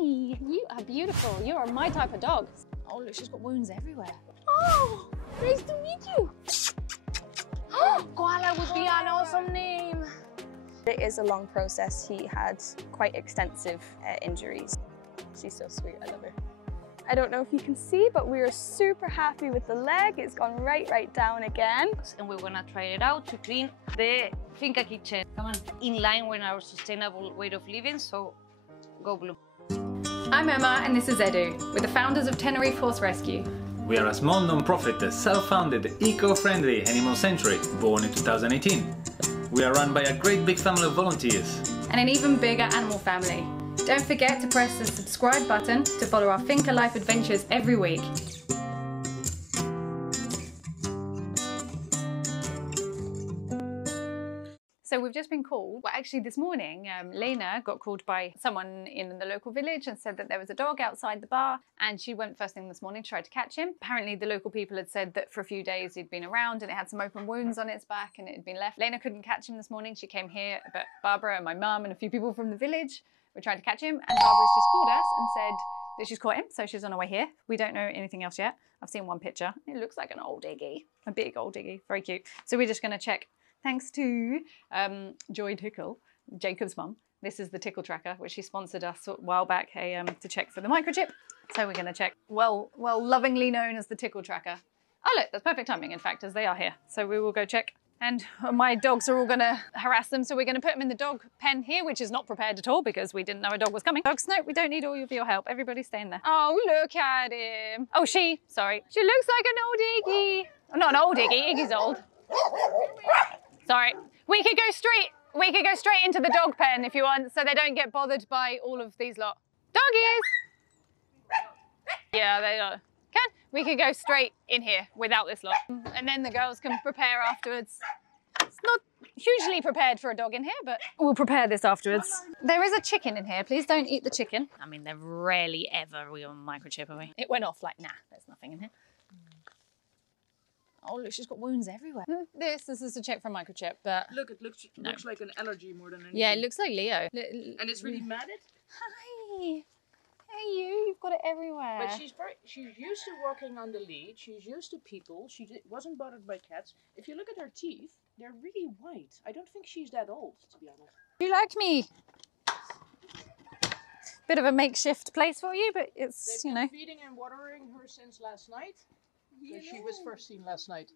Hi, you are beautiful. You are my type of dog. Oh, look, she's got wounds everywhere. Oh, nice to meet you. Koala would be an awesome name. It is a long process. He had quite extensive injuries. She's so sweet, I love her. I don't know if you can see, but we are super happy with the leg. It's gone right down again. And we're gonna try it out to clean the Finca kitchen. Come on, in line with our sustainable way of living, so go blue. I'm Emma and this is Edu. We're the founders of Tenerife Horse Rescue. We are a small non-profit, self-founded, eco-friendly animal sanctuary born in 2018. We are run by a great big family of volunteers. And an even bigger animal family. Don't forget to press the subscribe button to follow our Finca life adventures every week. So we've just been called. Well, actually this morning, Lena got called by someone in the local village and said that there was a dog outside the bar, and she went first thing this morning to try to catch him. Apparently the local people had said that for a few days he'd been around and it had some open wounds on its back and it had been left. Lena couldn't catch him this morning. She came here, but Barbara and my mum and a few people from the village were trying to catch him, and Barbara's just called us and said that she's caught him, so she's on her way here. We don't know anything else yet. I've seen one picture. It looks like an old diggy, a big old diggy, very cute. So we're just gonna check. Thanks to Joy Tickle, Jacob's mum. This is the tickle tracker, which she sponsored us a while back to check for the microchip. So we're going to check, well, lovingly known as the tickle tracker. Oh look, that's perfect timing, in fact, as they are here. So we will go check. And my dogs are all going to harass them, so we're going to put them in the dog pen here, which is not prepared at all because we didn't know a dog was coming. Dogs, no, we don't need all of your help. Everybody stay in there. Oh, look at him. Oh, sorry. She looks like an old Iggy. Oh, not an old Iggy, Iggy's old. Sorry, we could go straight into the dog pen if you want, so they don't get bothered by all of these lot. Doggies! Yeah, they are. We could go straight in here without this lot. And then the girls can prepare afterwards. It's not hugely prepared for a dog in here, but we'll prepare this afterwards. There is a chicken in here. Please don't eat the chicken. I mean, they're rarely ever we on microchip, are we? It went off like, nah, there's nothing in here. Oh look, she's got wounds everywhere. This is a check for microchip, but look, it looks like an allergy more than anything. yeah, it looks like Leo. And it's really matted. Hi. Hey you've got it everywhere. But she's used to walking on the lead. She's used to people. She wasn't bothered by cats. If you look at her teeth, they're really white. I don't think she's that old, to be honest. You like me? Bit of a makeshift place for you, but it's, you know. They've been feeding and watering her since last night. So she was first seen last night.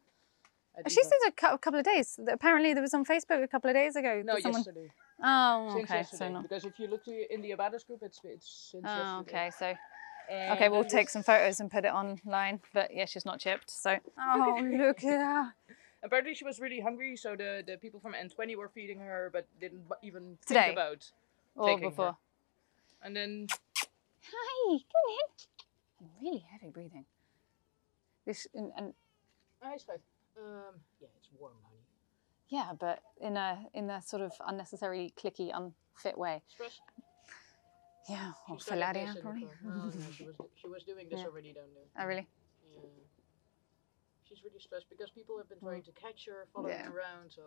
She said a couple of days. Apparently there was on Facebook a couple of days ago. No, yesterday. Oh, since okay. Yesterday. So not. Because if you look in the Abadas group, it's since yesterday. Okay, so okay, we'll take some photos and put it online. But yeah, she's not chipped. So oh, look at her. Apparently she was really hungry, so the people from N20 were feeding her, but didn't even Today? think about Or taking before. her. And then. Hi, come in. I'm really heavy breathing. This and Nice, yeah, it's warm, honey. yeah, but in a sort of unnecessarily clicky, unfit way. Stress? Yeah, or She started Philadia this in probably. no, she was doing this already down there. Oh really? Yeah. She's really stressed because people have been trying to catch her, following her around. So,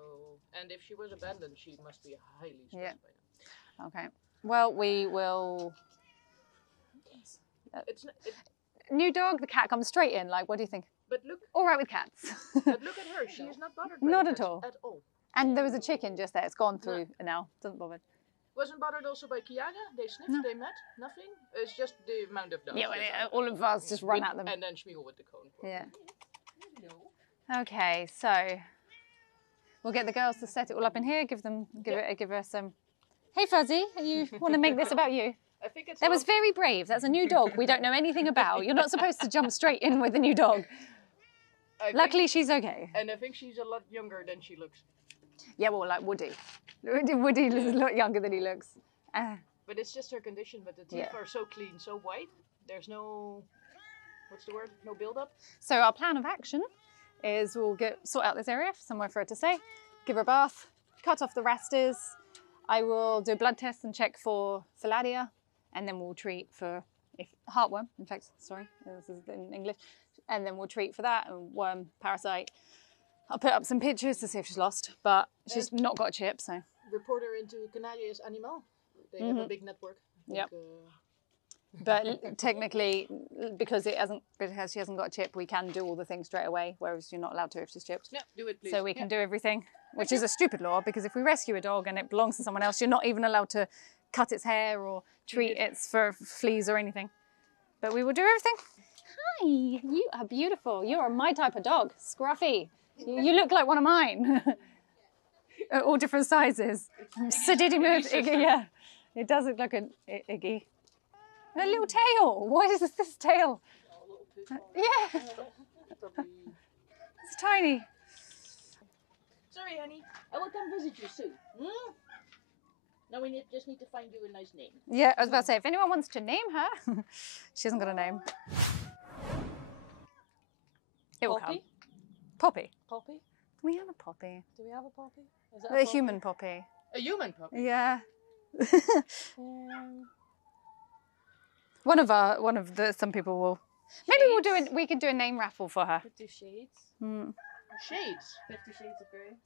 and if she was abandoned, she must be highly stressed by now. Okay. Well, we will. New dog, the cat comes straight in. Like, what do you think? But look. All right with cats. But look at her. She is not bothered by Not the at cats all. At all. And there was a chicken just there. It's gone through now. Doesn't bother. Wasn't bothered also by Kiaga. They sniffed, they met, nothing. It's just the amount of dogs. Yeah, well, all of us just run at them. And then Schmiegel with the cone. Yeah. Okay, so we'll get the girls to set it all up in here. Give her some. Hey Fuzzy, you want to make this about you? I think it's. That was very brave. That's a new dog we don't know anything about. You're not supposed to jump straight in with a new dog. Luckily, she's okay. And I think she's a lot younger than she looks. Yeah, well, like Woody. Woody is a lot younger than he looks. But it's just her condition. But the teeth are so clean, so white. There's no, what's the word? No build-up. So our plan of action is we'll sort out this area, somewhere for her to stay, give her a bath, cut off the rasters. I will do a blood test and check for Philadia, and then we'll treat for heartworm, in fact, sorry, this is in English, and then we'll treat for that, and worm, parasite. I'll put up some pictures to see if she's lost, but she's not got a chip, so. Report her into Canadia's Animal. They have a big network. Yep. But technically, because she hasn't got a chip, we can do all the things straight away, whereas you're not allowed to if she's chipped. Yeah, do it, please. So we can do everything, which is a stupid law, because if we rescue a dog and it belongs to someone else, you're not even allowed to cut its hair or treat it for fleas or anything. But we will do everything. Hi, you are beautiful. You are my type of dog, scruffy. You look like one of mine. All different sizes. Sedity moves, Iggy, yeah. It does look like an Iggy. A little tail. What is this tail? Yeah. It's tiny. Sorry, honey. I will come visit you soon. Hmm? Now we just need to find you a nice name. Yeah, I was about to say, if anyone wants to name her, she hasn't got a name. It will come. Poppy. Poppy? Do we have a Poppy? Do we have a Poppy? Is that A human Poppy. A human puppy? Yeah. One of some people will. Maybe we could do a name raffle for her. Could do shades. Mm. Shades. 50 Shades of Grey.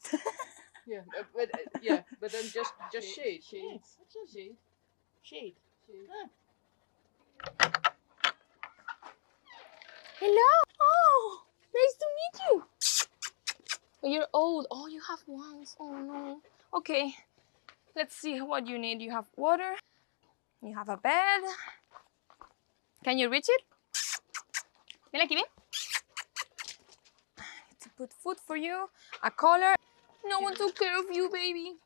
But then just shades. Shades. What's a shade? Shade. Shades. Hello. Oh, nice to meet you. Oh, you're old. Oh, you have ones. Oh no. Okay. Let's see what you need. You have water. You have a bed. Can you reach it? Ven aquí, ven. I need to put food for you. A collar. No one took care of you, baby.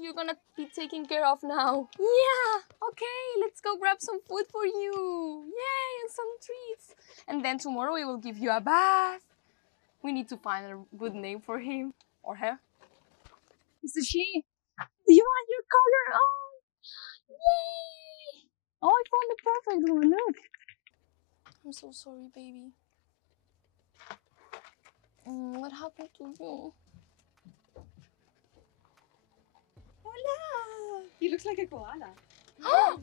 You're gonna be taken care of now. Yeah. Okay, let's go grab some food for you. Yay, and some treats. And then tomorrow we will give you a bath. We need to find a good name for him or her. It's a she. Do you want your collar on? Yay! Oh, I found the perfect one. Look. I'm so sorry, baby. What happened to you? Hola! He looks like a koala.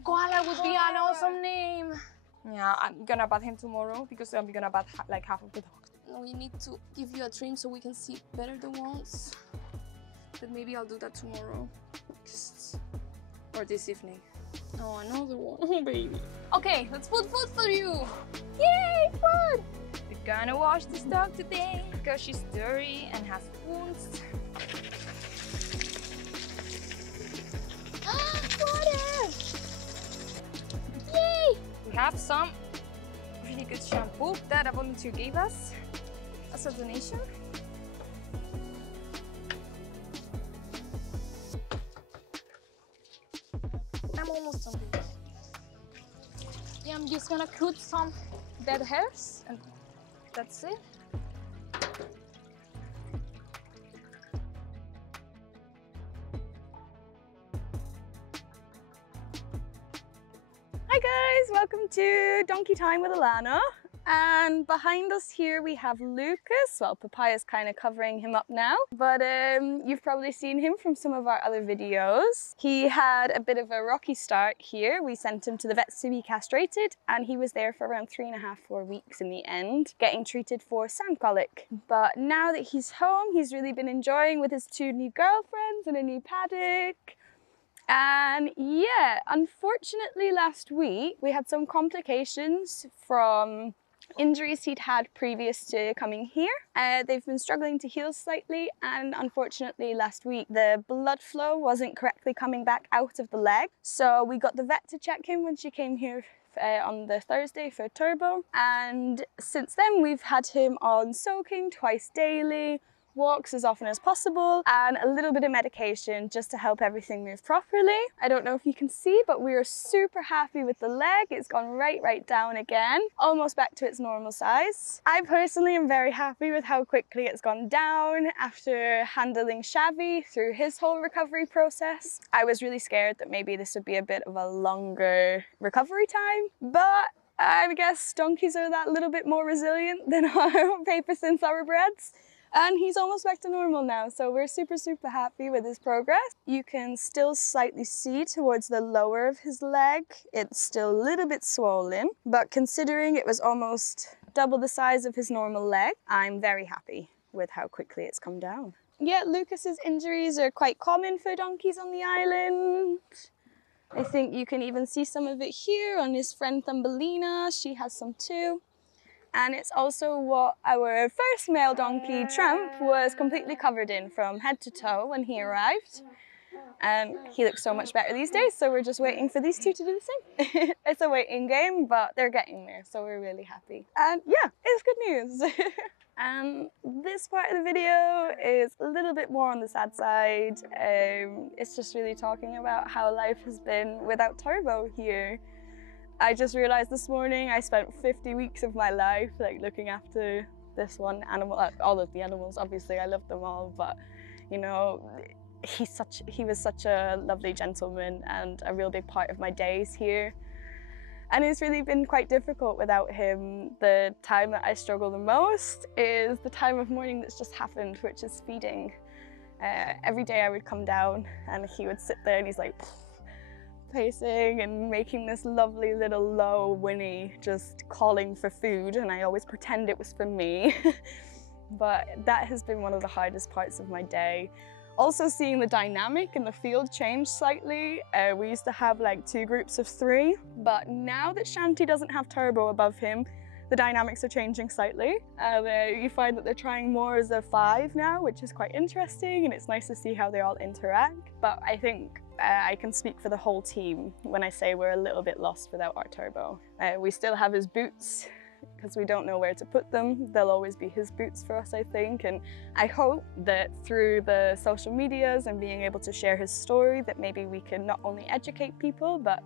Koala would be an awesome name. Yeah, I'm gonna bath him tomorrow because I'm gonna bath like half of the dog. We need to give you a trim so we can see better the ones. But maybe I'll do that tomorrow. Or this evening. Oh, another one. Oh, baby. Okay, let's put food for you. Yay, food! We're gonna wash this dog today because she's dirty and has wounds. Water! Yay! We have some really good shampoo that a volunteer gave us as a donation. I'm almost done. Yeah, I'm just gonna cut some dead hairs and that's it. Hi guys, welcome to Donkey Time with Alana. And behind us here we have Lucas. Well, Papaya's kind of covering him up now, but you've probably seen him from some of our other videos. He had a bit of a rocky start here. We sent him to the vets to be castrated, and he was there for around 3.5–4 weeks in the end, getting treated for sand colic. But now that he's home, he's really been enjoying with his 2 new girlfriends and a new paddock. And yeah, unfortunately last week we had some complications from injuries he'd had previous to coming here. They've been struggling to heal slightly, and unfortunately last week the blood flow wasn't correctly coming back out of the leg. So we got the vet to check him when she came here on the Thursday for turbo, and since then we've had him on soaking twice daily, walks as often as possible, and a little bit of medication just to help everything move properly. I don't know if you can see, but we are super happy with the leg. It's gone right down again, almost back to its normal size. I personally am very happy with how quickly it's gone down after handling Shabby through his whole recovery process. I was really scared that maybe this would be a bit of a longer recovery time, but I guess donkeys are that little bit more resilient than our paper thin thoroughbreds. And he's almost back to normal now, so we're super happy with his progress. You can still slightly see towards the lower of his leg, it's still a little bit swollen, but considering it was almost double the size of his normal leg, I'm very happy with how quickly it's come down. Yeah, Lucas's injuries are quite common for donkeys on the island. I think you can even see some of it here on his friend Thumbelina. She has some too. And it's also what our first male donkey, Tramp, was completely covered in from head to toe when he arrived. And he looks so much better these days, so we're just waiting for these two to do the same. It's a waiting game, but they're getting there, so we're really happy. And yeah, it's good news. And this part of the video is a little bit more on the sad side. It's just really talking about how life has been without Turbo here. I just realized this morning I spent 50 weeks of my life like looking after this one animal, all of the animals, obviously I love them all, but you know, he was such a lovely gentleman and a real big part of my days here. And it's really been quite difficult without him. The time that I struggle the most is the time of morning that's just happened, which is feeding. Every day I would come down and he would sit there and he's like pacing and making this lovely little low whinny, just calling for food, and I always pretend it was for me. But that has been one of the hardest parts of my day. Also seeing the dynamic in the field change slightly. We used to have like 2 groups of 3, but now that Shanti doesn't have Turbo above him, the dynamics are changing slightly. You find that they're trying more as a 5 now, which is quite interesting, and it's nice to see how they all interact. But I think I can speak for the whole team when I say we're a little bit lost without our Turbo. We still have his boots, because we don't know where to put them. They'll always be his boots for us, I think. And I hope that through the social medias and being able to share his story, that maybe we can not only educate people, but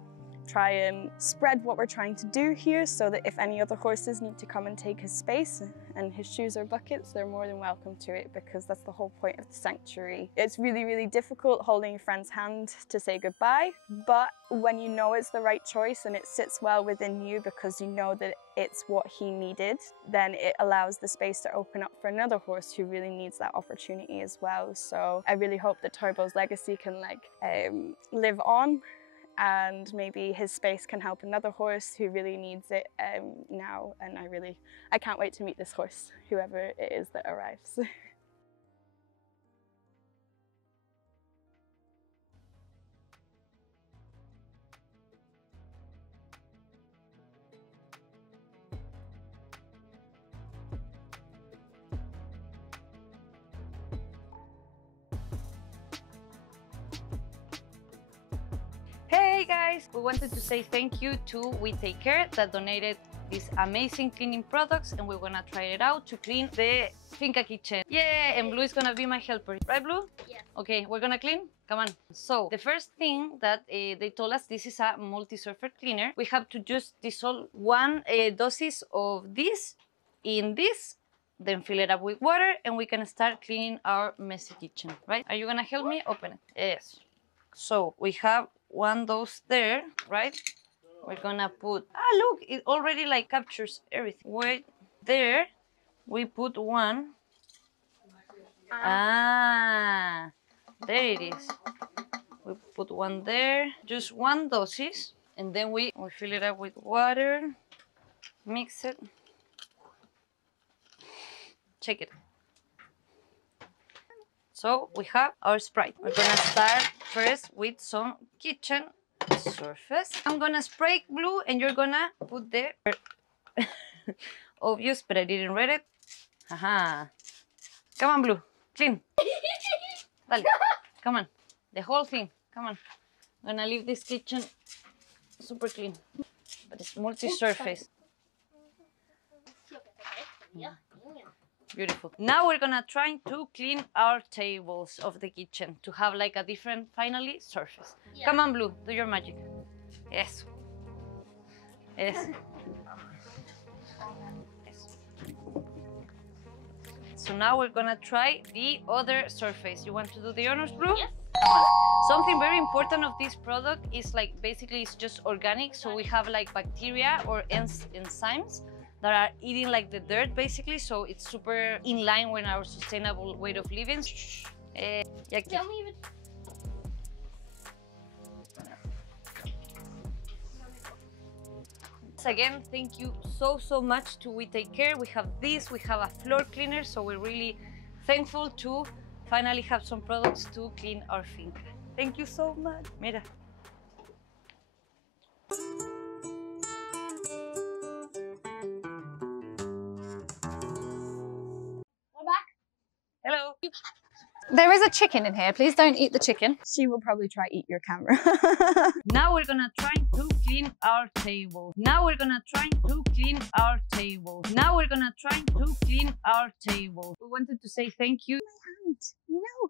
try and spread what we're trying to do here, so that if any other horses need to come and take his space and his shoes or buckets, they're more than welcome to it, because that's the whole point of the sanctuary. It's really, really difficult holding a friend's hand to say goodbye, but when you know it's the right choice and it sits well within you because you know that it's what he needed, then it allows the space to open up for another horse who really needs that opportunity as well. So I really hope that Turbo's legacy can live on, and maybe his space can help another horse who really needs it now. And I can't wait to meet this horse, whoever it is that arrives. Hey guys, we wanted to say thank you to Tkare that donated these amazing cleaning products, and we're gonna try it out to clean the Finca kitchen. Yeah, and Blue is gonna be my helper, right Blue? Yeah. Okay, we're gonna clean? Come on. So the first thing that they told us, this is a multi-surface cleaner. We have to just dissolve 1 doses of this in this, then fill it up with water, and we can start cleaning our messy kitchen, right? Are you gonna help me open it? Yes. So we have 1 dose there, right? We're gonna put, look, it already like captures everything. Wait, there, we put 1. There it is. We put 1 there, just 1 doses, and then we fill it up with water, mix it, check it. So we have our Sprite. We're gonna start first with some kitchen surface. I'm gonna spray Blue and you're gonna put the obvious, but I didn't read it. Haha. Come on, Blue, clean. Dale. Come on, the whole thing. Come on. I'm gonna leave this kitchen super clean, but it's multi-surface. Beautiful. Now we're gonna try to clean our tables of the kitchen to have like a different, finally, surface. Yeah. Come on, Blue, do your magic. Yes. Yes. Yes. So now we're gonna try the other surface. You want to do the honors, Blue? Yes. Come on. Something very important of this product is like basically it's just organic, so we have like bacteria or enzymes that are eating like the dirt basically, so it's super in line with our sustainable way of living. Again, thank you so much to Tkare. We have this, we have a floor cleaner, so we're really thankful to finally have some products to clean our finca. Thank you so much. Mira. you. There is a chicken in here. Please don't eat the chicken. She will probably try eat your camera. Now we're gonna try to clean our table. Now we're gonna try to clean our table. Now we're gonna try to clean our table. We wanted to say thank you. My hand. No.